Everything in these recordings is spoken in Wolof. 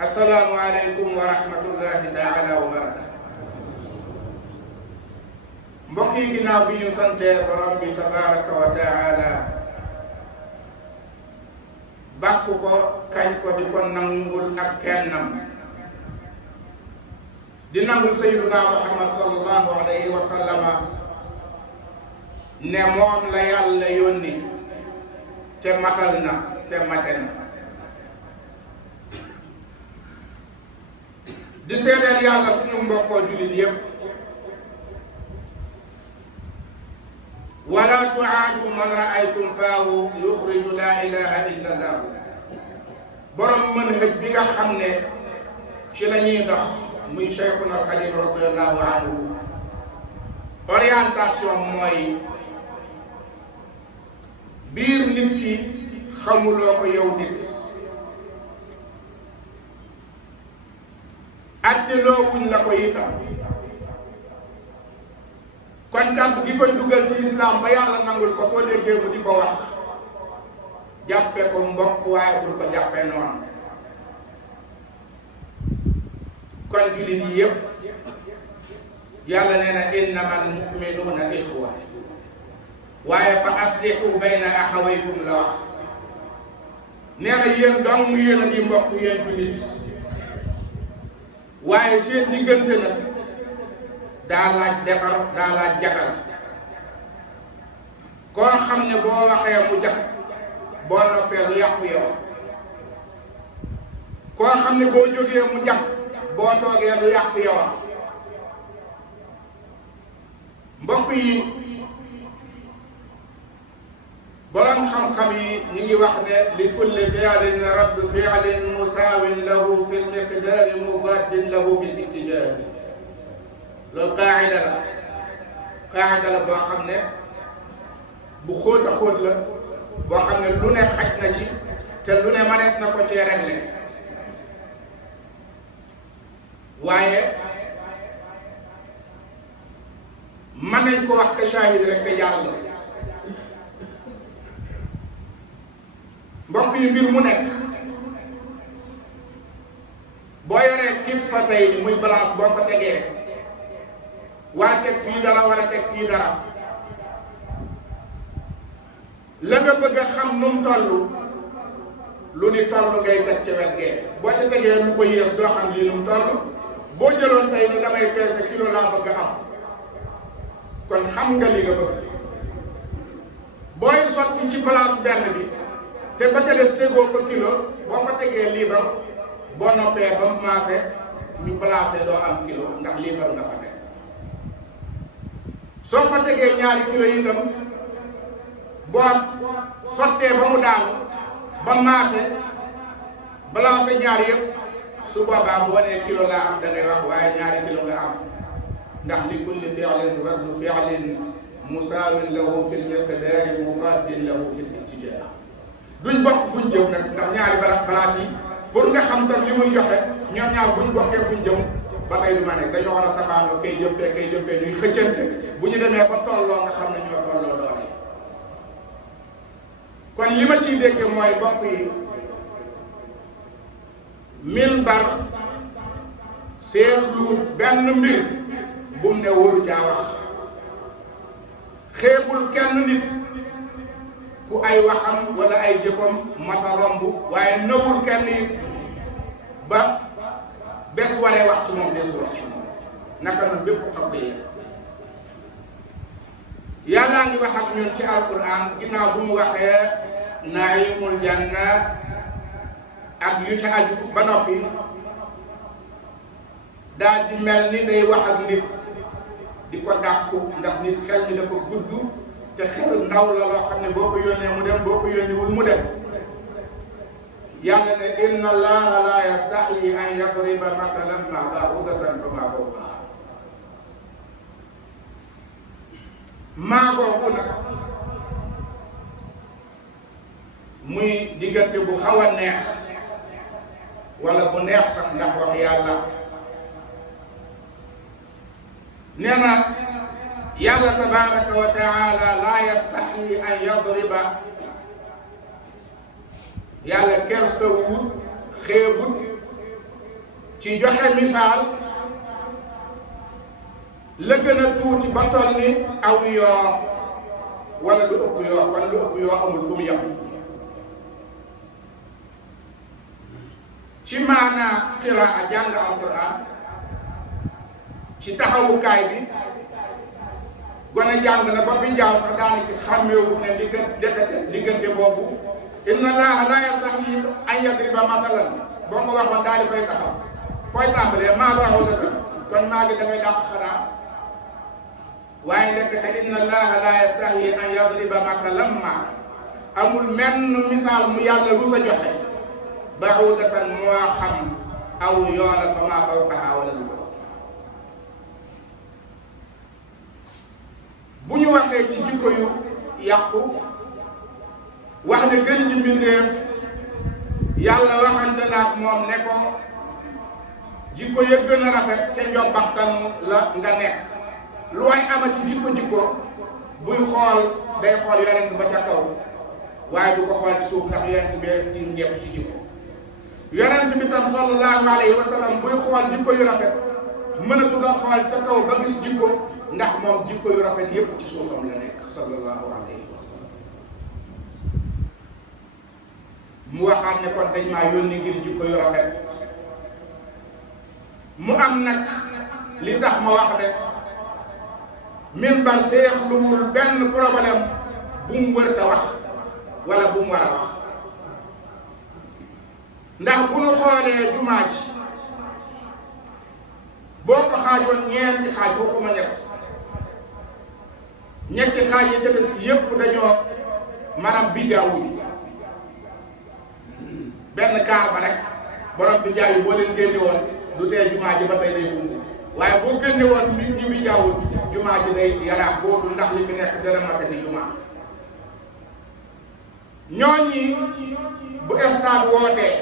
السلام عليكم ورحمة الله تعالى وبركاته. mbokki ginnaaw bi ñu sante borom bi tabaraka wa taala bàkku ko kañ ko di ko nangul ak kennam di nangul sayyiduna Muhammad sallallahu alayhi wa sallama ne moom la yàlla yónni te matal na te mate na di seedeel yàlla suñu mbokkoo jullit yépp wala tuaadu man raaytum faahu yuxriju laa ilaha illa allah borom manhaj bi nga xam ne ci la ñuy dox muy Cheikhuna Alxadim radiallahu anhu orientation mooy biir nit ki xamuloo ko yow nit atteloo wuñ la ko itam kon kàddu gi koy dugal ci lislaam ba yàlla nangul ko soo déggee mu di ko wax jàppe ko mbokk waaye bul ko jàppe noonu kon jullit yi yépp yàlla nee na innamal mu'minuuna ixwa waaye fa aslihu bayna axawaykum la wax nee na yéen dong yéen a di mbokk yéen jullit waaye seen diggante nag daa laaj defar daa laaj jagal koo xam ne boo waxee mu jag boo noppee lu yàqu yow koo xam ne boo jógee mu jag boo toogee lu yàqu yow mbokk yi borom xam-xam yi ñu ngi wax ne li kulli fi'lin raddu fi'lin musaawin lahu fi l-miqdaari mudaadin lahu fi l-ittijaah loolu qaa'ida la boo xam ne bu xóot a xóot la boo xam ne lu ne xaj na ci te lu ne manees na ko cee réglé waaye mën nañ ko wax ka shahid rek te jàll mbokk yi mbir mu nekk boo yoree kiffatay ni muy balance boo ko tegee war a teg fii dara war a teg fii dara la nga bëgg a xam nu mu toll lu ni toll ngay teg ci wet gee boo ca tegee lu ko yées doo xam lii nu mu toll boo jëloon tey ni damay peese kilo laa bëgg am kon xam nga li nga bëgg booy sotti ci balance benn bi te ba ca des tegoo fa kilo boo fa tegee liibar boo noppee ba mu maase ñu placé doo am kilo ndax liibar nga fa teg soo fa tegee ñaari kilo itam boo sottee ba mu daanu ba maase balancé ñaari yëpp su boobaa boo nee kilo laa am da ngay wax waaye ñaari kilo nga am ndax li kulli fi'lin raddu fi'lin musaawin lahu fi l-miqdaari mudaadin lahu fi l-ittijaah duñ bokk fuñ jëm nag ndax ñaari balance yi pour nga xam tam li muy joxe ñoom ñaar buñ bokkee fuñ jëm ba tey du ma nekk dañoo war a safaanoo kay jëm fee ñuy xëccante bu ñu demee ba tolloo nga xam ne ñoo tolloo doole kon li ma ciy dégge mooy mbokk yi minbar seexluwut benn mbir bu mu ne waru caa wax xeebul kenn nit ku ay waxam wala ay jëfam mata romb waaye nëwul kenn it ba bés waree wax ci moom des wax ci moom naka noonu bépp xaq yi yàllaa ngi wax ak ñun ci alquran ginnaaw bu mu waxee naimul janna ak yu ca aju ba noppi daal di mel ni day wax ak nit di ko dàqu ndax nit xel mi dafa gudd te xel ndaw la loo xam ne boo ko yónnee mu dem boo ko yónniwul mu dem yàlla ne inna allaha la yastaxyi an yadriba mathalan ma ba'udatan fa ma fawqaha maa boobu nag muy diggante bu xaw a neex wala bu neex sax ndax wax yàlla nee na yàlla tabaraka wa taala la yastaxyi an yadriba yàlla kersawut xeebut ci joxe misaal la gën a tuuti ba toll ni aw yoo wala lu ëpp yoo kon lu ëpp yoo amul fu mu yem ci maanaa qiraa jàng alquran ci taxawukaay bi gone jàng na ba bi jaaw sax daanaka xàmmeewut ne diggante boobu inna allaha la yastahyi an yadriba mathalan boo ko waxoon daal di fay taxaw fooy tàmbalee maa ba'udata kon maa ngi da ngay dàq xanaa waaye nekk te inna allaha la yastahyi an yadriba mathalan ma amul menn misaal mu yàlla rus a joxe ba'udatan moo xam aw yoona fa maa fawqaha wala lu ko bu ñu waxee ci jikko yu yàqu wax ne gën ji mbindeef yàlla waxante naag moom ne ko jikko ya gën a rafet ca njombaxtan la nga nekk lu way amati jikko buy xool day xool yonent ba ca kaw waaye du ko xool ci suuf ndax yonent bee tiim ñépp ci jikko yonent bi tam sallallahu alayhi wa sallam buy xool jikko yu rafet mënatu la xool ca kaw ba gis jikko ndax moom jikko yu rafet yépp ci suufam la nekk sallallahu alayhi wa sallam mu waxaat ne kon dañ maa yónni ngir jikko yu rafet mu am nag li tax ma wax ne minbar seexluwul benn problème bu mu wërta wax wala bu mu war a wax ndax bu nu xoolee jumaa ji boo ko xaajoon ñeenti xaaj waxuma ñetti xaaj yi ca des yépp dañoo maanaam bijaawuñ benn kaar ba rek borom bi jaayu boo leen génne woon du tee jumaa ji ba tey day xumb waaye boo génne woon nit ñi bi jaawul jumaa ji day yaraax bootul ndax li fi nekk dana matati jumaa ñooñi bu stade wootee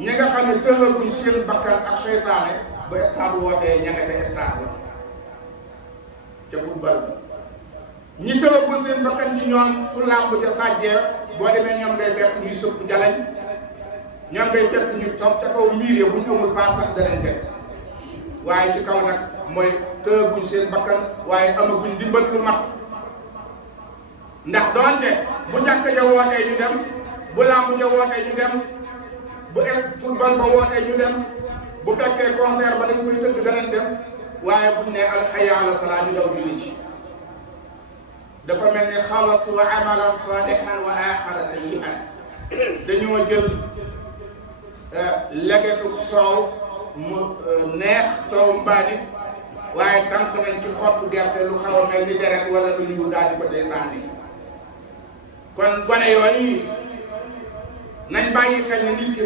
ñi nga xam ne tëxaguñ seen bakkan ak seytaane bu stade wootee ña nga ca stade ba ca football ba ñi tëxagul seen bakkan ci ñoom su làmb ja sàjjee boo demee ñoom ngay fekk ñuy sëpp jalañ ñoom ngay fekk ñu toog ca kaw miir ya bu ñu amul paas sax danañ dem waaye ci kaw nag mooy tëguñ seen bakkan waaye amaguñ ndimbal lu mat ndax doonte bu jàkk ja wootee ñu dem bu làmb ja wootee ñu dem bu football ba wootee ñu dem bu fekkee concert ba dañ koy tëgg danañ dem waaye buñ ne alxaya ala salaa ñu daw julli ci dafa mel ni xalatu amalan salihan wa axara sayyi'an dañoo jël legetu soow mu neex soow mbaani waaye tànk nañ ci xottu gerte lu xaw a mel ni deret wala lu ñuul daal di ko tey sànni kon gone yooyu nañ bàyyi xel ne nit ki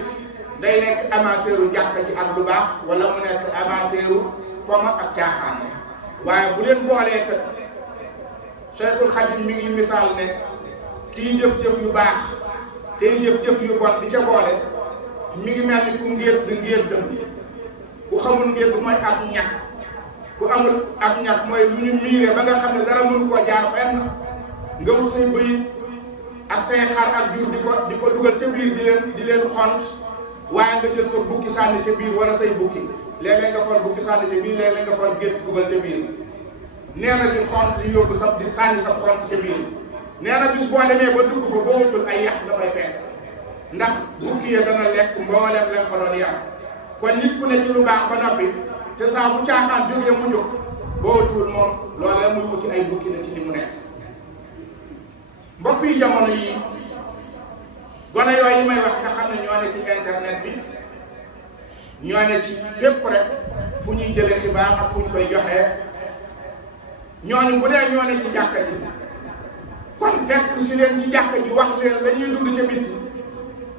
day nekk amateuru jàkka ji ak lu baax wala mu nekk amateuru poma ak caaxaan waaye bu leen boolee kat Cheikhul Khadim mi ngi misaal ne kii jëf-jëf yu baax tey jëf-jëf yu bon di ca boole mi ngi mel ni ku ngéet dëm ku xamul ngéet mooy ak ñax ku amul ak ñax mooy lu ñu miire ba nga xam ne dara mënu koo jaar fenn nga wut say bëy ak say xar ak jur di ko dugal ca biir di leen xont waaye nga jël sa bukki sànni ca biir wala say bukki léeg-léeg nga for bukki sànni ca biir léeg-léeg nga for gétt dugal ca biir nee na di xont di yóbbu sa di sànni sa xont ca biir nee na bis boo demee ba dugg fa boo wutul ay yax dafay fekk ndax bukki ya dana lekk mboolem leen fa doon yàq kon nit ku ne ci lu baax ba noppi te saa bu caaxaan jógee mu jóg boo wutul moom loolee muy wuti ay bukki na ci li mu nekk mbokk yi jamono yi gone yooyu may wax nga xam ne ñoo ne ci internet bi ñoo ne ci fépp rek fu ñuy jëlee xibaar ak fu ñu koy joxee ñooñu bu dee ñoo ne ci jàkka ji kon fekk si leen ci jàkka ji wax leen la ñuy dund ca bitti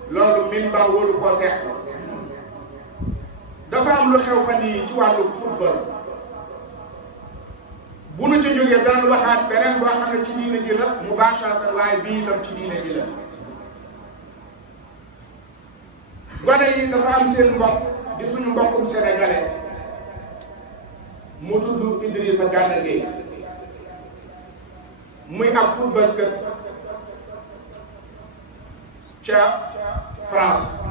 loolu minbar waru koo seexlu dafa am lu xew fan yii ci wàllu football bu nu ca jógee danañ waxaat beneen boo xam ne ci diine ji la mubasharatan waaye bii itam ci diine ji la gone yi dafa am seen mbokk di suñu mbokkum sénégalais mu tudd Idrissa Gana Gueye muy ab football kat ca France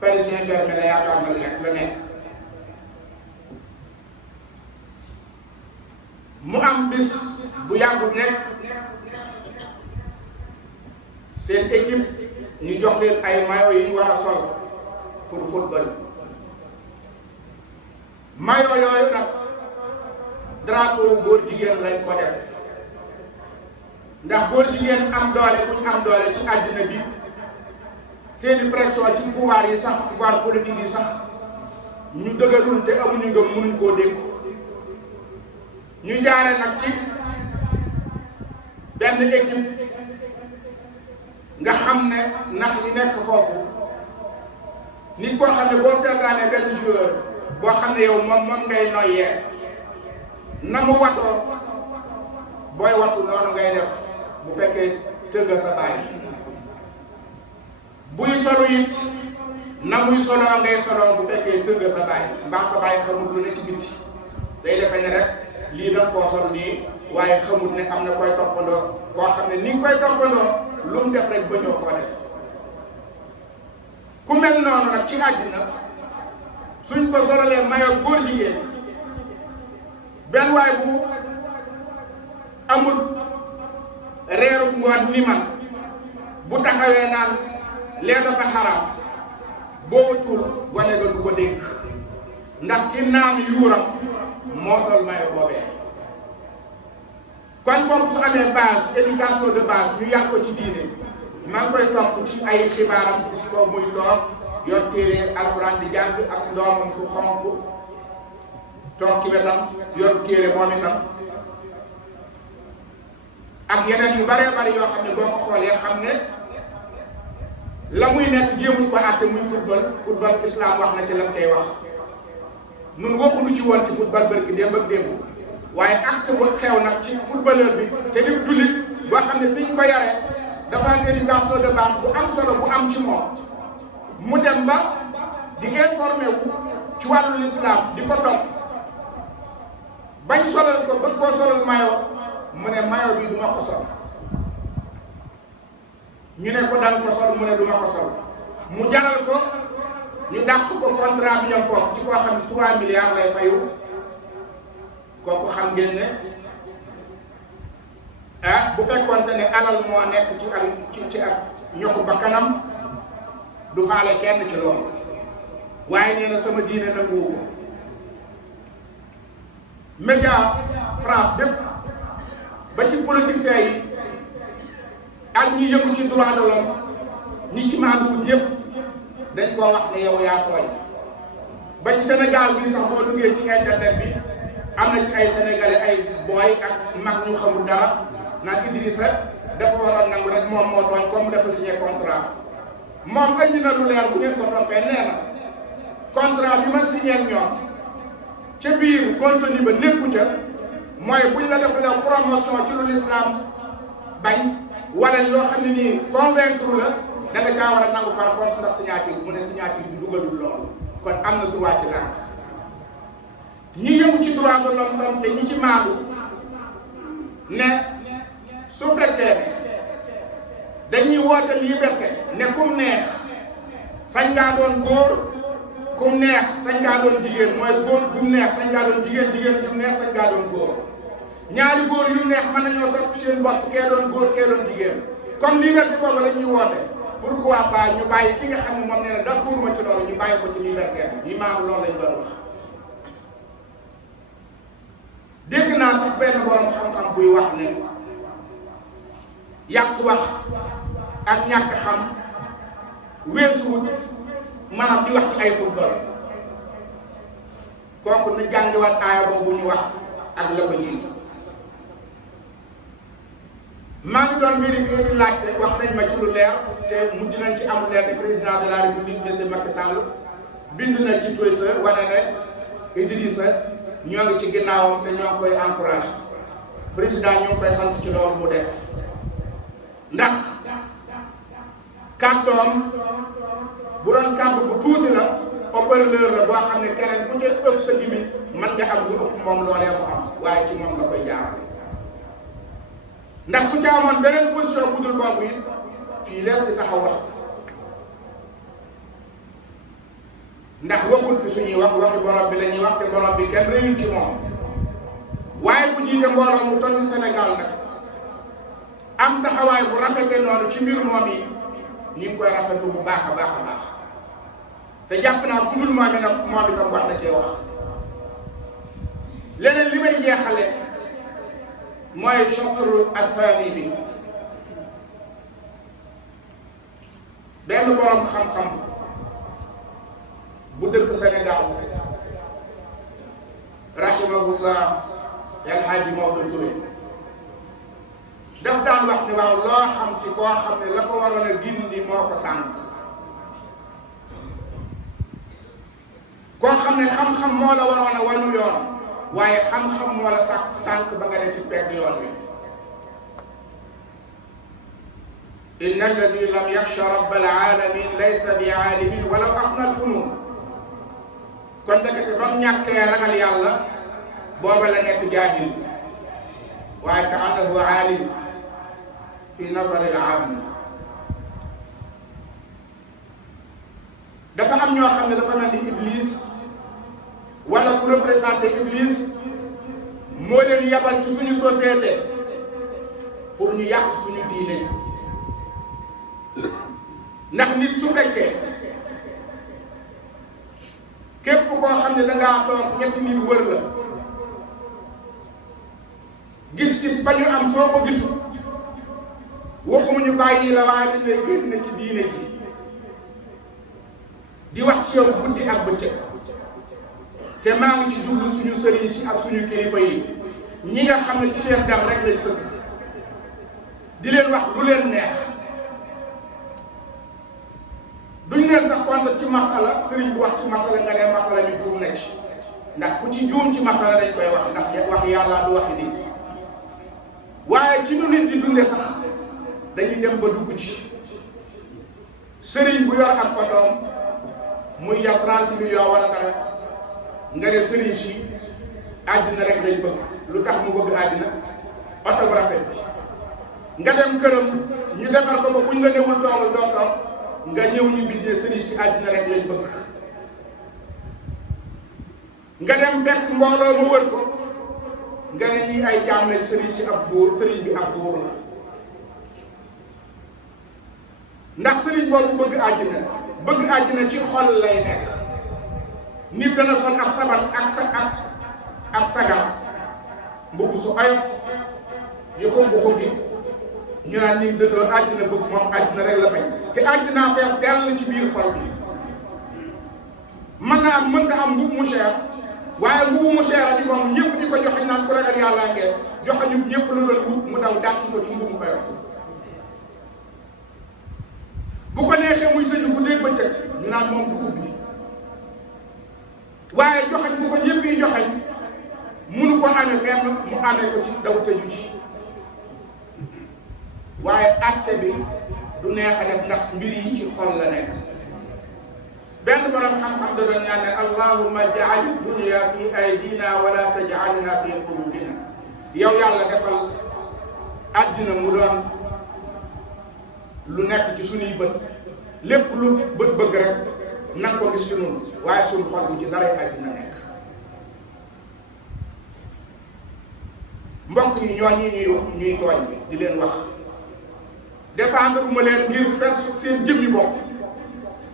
Paris Saint-Germain la yaakaar na la nekk. mu am bis bu yàggut rek seen équipe ñu jox leen ay maillot yi ñu war a sol pour football. maillot yooyu nag drapeau góor jigéen lañ ko def ndax góor jigéen am doole bu ñu am doole ci àddina bi seeni pression ci pouvoir yi sax pouvoir politique yi sax ñu dëgërul te amuñu ngëm mënuñ koo dékku. ñu jaare nag ci benn équipe nga xam ne nax yi nekk foofu nit koo xam ne boo seetaanee benn joueur boo xam ne yow moom ngay noyyee na mu watoo booy watu noonu ngay def bu fekkee tëgga sa baay buy solu it na muy soloo ngay soloo bu fekkee tëgga sa baay mbaa sa baay xamul lu ne ci bitti day defee ne rek lii da koo sol nii waaye xamut ne am na koy toppandoo koo xam ne ni nga koy toppandoo lu mu def rek ba ñëw koo def ku mel noonu nag ci àddina suñ ko solalee mayo góor jigéen benn waay bu amul reeru ngoon ni man bu taxawee naan lee dafa xaraam boo tuul gone ga du ko dégg ndax ki naan yuuram moo sol mayo boobee kon kooku su amee base éducation de base ñu yàq ko ci diine maa ngi koy topp ci ay xibaaram gis ko muy toog yor téere alxuraan di jàng as doomam su xonk toog ci wetam yor téere moom itam ak yeneen yu baree bari yoo xam ne boo ko xoolee xam ne la muy nekk jéemuñ ko àtte muy football islam wax na ci lam cay wax nun waxuñu ci woon ci football bërki démb ak démb waaye acte bu xew nag ci footballeur bi te lim jullit boo xam ne fi ñu ko yaree dafa am éducation de base bu am solo bu am ci moom mu dem ba di informé wu ci wàllu l'islam di ko topp bañ solal ko bëgg koo solal mayo mu ne mayo bi duma ko sol ñu ne ko danga ko sol mu ne duma ko sol mu jaral ko ñu dàq ko contrat bi yam foofu ci koo xam ne 3 milliards lay fayu kooku xam ngeen ne bu fekkoonte ne alal moo nekk ci ak ñoxu bakkanam du faale kenn ci loolu waaye nee na sama diine nanguwu ko média France bépp ba ci politiciens yi ak ñi yëngu ci droit de l'homme ñi ci maanduwut ñëpp dañ koo wax ne yow yaa tooñ ba ci Sénégal bii sax boo duggee ci internet bi am na ci ay sénégalais ay booy ak mag ñu xamul dara naan Idrissa dafa waroon nangu rek moom moo tooñ comme dafa signé contrat moom andi na lu leer bu ngeen ko toppee nee na contrat bi ma signé ak ñoom ca biir contenu ba nekku ca mooy buñ la defalee promotion ci lu l'islam bañ wala loo xam ne nii convaincre la da nga caa war a nangu par force ndax signature mu ne signature bi dugalul loolu kon am na droit ci lànk ñi yëngu ci droit de l'homme tam te ñi ci maandu ne su fekkee dañuy woote liberté ne kum neex sañ ngaa doon góor kum neex sañ ngaa doon jigéen mooy góor gum neex sañ ngaa doon jigéen jigéen gum neex sañ ngaa doon góor ñaari góor yu neex mën nañoo sopp seen bopp kee doon góor kee doon jigéen comme liberté boobu la ñuy woote pourquoi pas ñu bàyyi ki nga xam ne moom nee na d'accord ma ci loolu ñu bàyyi ko ci liberté ñi maandu loolu lañ doon wax. dégg naa sax benn borom xam-xam buy wax ne yàq wax ak ñàkk xam weesuwut maanaam di wax ci ay football kooku na jàngiwaat aaya boobu ñu wax ak la ko jiitu. maa ngi doon vérifier di laajte wax nañ ma ci lu leer te mujj nañ ci am leer ne président de la république monsieur Macky Sall bind na ci Twitter wane ne Idrissa ñoo ngi ci ginnaawam te ñoo ngi koy encouragé président ñu ngi koy sant ci loolu mu def ndax kàddoom bu doon kàddu bu tuuti la haut-parleur la boo xam ne keneen ku ca ëf sa gimiñ mën nga am lu ëpp moom loolee mu am waaye ci moom nga koy jaarale ndax su ca amoon beneen position bu dul boobu it fii lees di taxaw wax ndax waxul fi suñuy wax waxi borom bi la ñuy wax te borom bi kenn réyul ci moom waaye ku jiite mbooloo mu toll Sénégal nag am taxawaay bu rafete noonu ci mbir moom yi ñu ngi koy rafetlu bu baax a baax a baax te jàpp naa ku dul moom nag moom itam war na cee wax. leneen li may jeexale mooy chotru athani bi benn borom xam-xam bu dëkk Sénégal rahimahullah El Hadji Maodo Touré daf daan wax ni waaw loo xam ci koo xam ne la ko waroon a gindi moo ko sànq koo xam ne xam-xam moo la waroon a wanu yoon waaye xam-xam moo la sànq ba nga ne ci pegg yoon wi inna alladi lam yaxsha rabbal alamin laysa bi aalimin walaw afna alfunun kon ndekete ba mu ñàkkee ragal yàlla booba la nekk jaahil waaye ka annahu aalim fi nazari al aam dafa am ñoo xam ne dafa mel ni iblis wala ku représenté iblis moo leen yabal ci suñu société pour ñu yàq suñu diine ndax nit su fekkee képp koo xam ne dangaa toog ñetti nit wër la gis-gis ba ñu am soo ko gisul waxuma ñu bàyyi la waaye dañ lay génn ci diine ji di wax ci yow guddi ak bëccëg te maa ngi ci jublu suñu sëriñ si ak suñu kilifa yi ñi nga xam ne ci seen dar rek lañ sëgg di leen wax lu leen neex duñ leen sax contre ci masala sëriñ bu wax ci masala nga ne masala bi juum na ci ndax ku ci juum ci masala dañ koy wax ndax wax yàlla du waxi nit waaye ci nu nit di dunde sax dañuy dem ba dugg ci sëriñ bu yor am otoom muy yar 30 millions wala dara nga ne sëriñ si àddina rek lañ bëgg lu tax mu bëgg àddina oto bu rafet bi nga dem këram ñu defar ko ba buñ la newul toogal doo toog nga ñëw ñu bindee sëriñ si àddina rek lañ bëgg nga dem fekk mbooloo mu wër ko nga ne ñii ay jaam lañ sëriñ si ab buur sëriñ bi ab buur la ndax sëriñ boobu bëgg àddina ci xol lay nekk nit dana sol ab sabar ak sagar mbubb su oyof di xumbi ñu naan nit da doon àddina bëgg moom àddina rek la bañ te àddina fees dell ci biir xol bi mën naa am mënta am mbubb mu cher waaye mbubb mu cher di moom ñëpp di ko joxe naan ku ragal yàlla ngeen joxe ñu ñëpp lu doon wut mu daw dàq ko ci mbubb mu oyof bu ko neexee muy tëju guddeeg bëccëg ñu naan moom du ubbi waaye joxañ bu ko ñëpp yi joxañ munu ko amee fenn mu amee ko ci daw tëju ci waaye acte bi du neex a def ndax mbir yi ci xol la nekk benn borom xam-xam da doon ñaan ne allahumma jaal dunya fi aydina wala tajalha fi qulubina yow yàlla defal àddina mu doon lu nekk ci suñuy bët lépp lu bët bëgg rek nanga ko gis ci noonu waaye suñu xol bu ci daray àddina nekk mbokk yi ñooñi ñuy tooñ di leen wax défendre uma leen ngir seen jëmmi bopp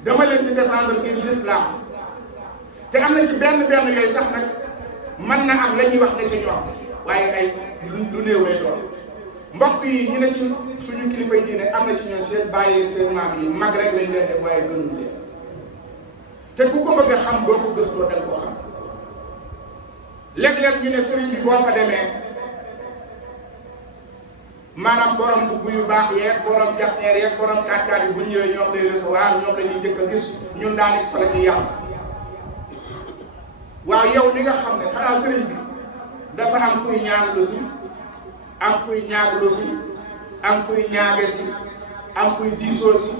dama leen di défendre ngir l'islam te am na ci benn yooyu sax nag mën na am la ñuy wax ne ci ñoom waaye ay lu néew lay doon mbokk yi ñu ne ci suñu kilifa yi diine am na ci ñoom seen bàyyi seen maam yi mag rek lañ leen def waaye gënuñ leen te ku ko bëgg a xam boo ko gëstoo danga ko xam léeg-léeg ñu ne sëriñ bi boo fa demee maanaam borom mbubb yu baax yeeg borom jasneer yeeg borom kàkkaat yi bu ñëwee ñoom lay recevoir ñoom la ñuy njëkk a gis ñun daanaka fa la ñuy yàq waaw yow li nga xam ne xanaa sëriñ bi dafa am kuy ñaan lu si am kuy ñaag lu si am kuy ñaage si am kuy diisoo si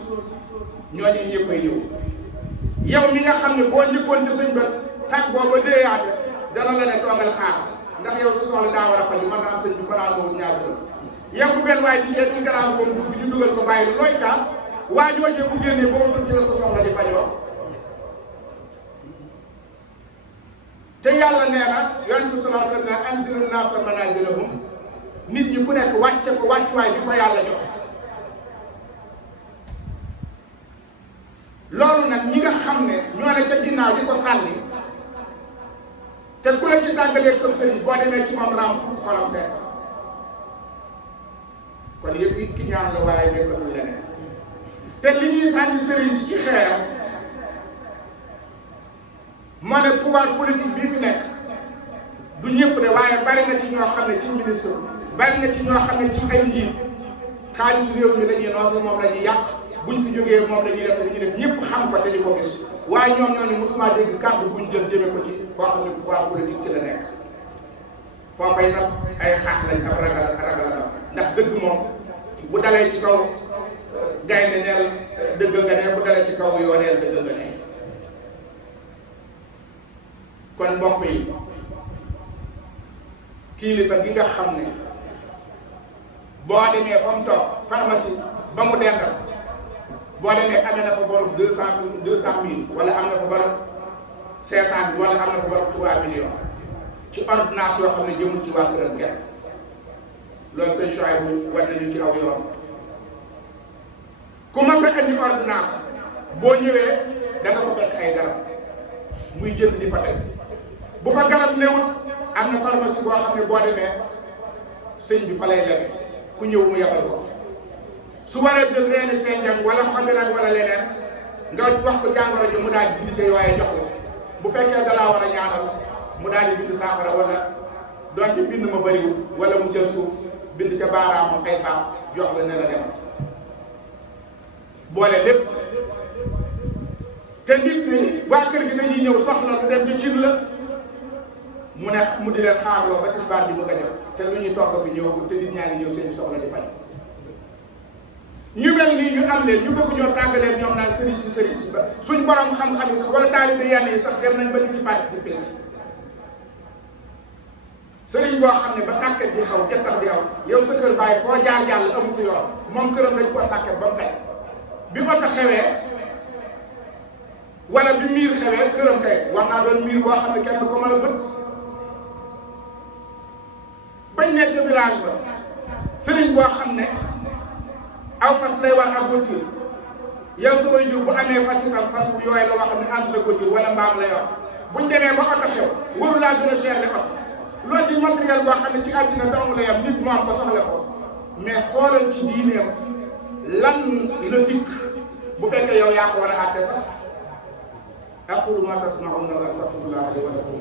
ñooñu ñëpp ay ñëw yow mi nga xam ne boo njëkkoon ci sëñ ba tàgg booba déeyaate dana la ne toogal xaar ndax yow sa soxla daa war a faju mën na am sëñ bi fanaa ngawut ñaar dërëm yow bu benn waaye jigéen ci garaaw boobu dugg ñu dugal ko bàyyi looy kaas waa joojee bu génnee boobu dugg ci la sa soxla di fajoo nee na yonent bi sallallahu alayhi wa sallam ne anzilu naasa manazilahum nit ñi ku nekk wàcce ko wàccuwaay bi ko yàlla jox. loolu nag ñi nga xam ne ñoo ne ca ginnaaw di ko sànni te ku la ci tàggalee sa sëriñ boo demee ci moom raam fukk xolam seet kon yëf yi ki ñaan la waaye nekkatul leneen te li ñuy sànni sëriñ si ci xeer moo ne pouvoir politique bii fi nekk du ñëpp de waaye bari na ci ñoo xam ne ci ministre bari na ci ñoo xam ne ci ay njiit xaalisu réew mi la ñuy noose moom la ñuy yàq buñ fi jógee moom la ñuy def li ñuy def ñëpp xam ko te di ko gis waaye ñoom ñoo ne mosuma dégg kàddu buñ jël jëme ko ci koo xam ne pouvoir politique ci la nekk foofay nag ay xaax lañ ab ragal la ndax dëgg moom bu dalee ci kaw gaynde neel dëgg nga ne bu dalee ci kaw yoo neel dëgg nga ne kon mbokk yi kilifa gi nga xam ne boo demee fa mu toog pharmacie ba mu dendal boo demee amee na fa borom 200 000 wala am na fa borom 500 000 wala am na fa borom 3 millions ci ordonnance yoo xam ne jëmul ci waa këram kenn loolu sëñ Chouaïbou war nañu ci aw yoon ku mas a indi ordonnance boo ñëwee da nga fa fekk ay garab muy jënd di fa teg bu fa garab newut am na pharmacie boo xam ne boo demee sëñ bi fa lay lebe ku ñëw mu yabal ko fa su waree jël reeni senjang wala xobi nag wala leneen nga wax ko jàngoro ji mu daal di bind ca yooye jox la bu fekkee dalaa war a ñaanal mu daal di bind saafara wala doonte bind ma bëriwul wala mu jël suuf bind ca baaraamam ay baam jox la ne la dem boole lépp te nit ñi waa kër gi dañuy ñëw soxla lu dem ci cin la mu di leen xaarloo ba tisbaar bi bëgg a jot te lu ñuy togg fi ñëwagul te nit ñaa ngi ñëw seen soxla di faju ñu mel nii ñu am leen ñu bëgg ñoo tàngaleen ñoom naan sëriñ si ba suñ borom xam-xam yi sax wala taalibe yenn yi sax dem nañ ba li ci participer si sëriñ boo xam ne ba sàkket bi xaw gettax di xaw yow sa kër bàyyi foo jaar jàll amutu yoon moom këram dañ koo sàkket ba mu daj bi oto xewee wala bi miir xewee këram kay war naa doon miir boo xam ne kenn du ko mën a bët bañ nekk ci village ba sëriñ boo xam ne aw fas lay war ak voiture yow sa way jur bu amee fas itam fas bu yooyu la woo xam ne àndut ak voiture wala mbaam la yor buñ demee ba oto xew waru laa gën a cher le oto loolu di matériel boo xam ne ci àddina dong la yam nit mu am ko soxla ko mais xoolal ci diineem lan la sikk bu fekkee yow yaa ko war a àtte sax aqulu ma tasma'una wa astaghfirullah li wa lakum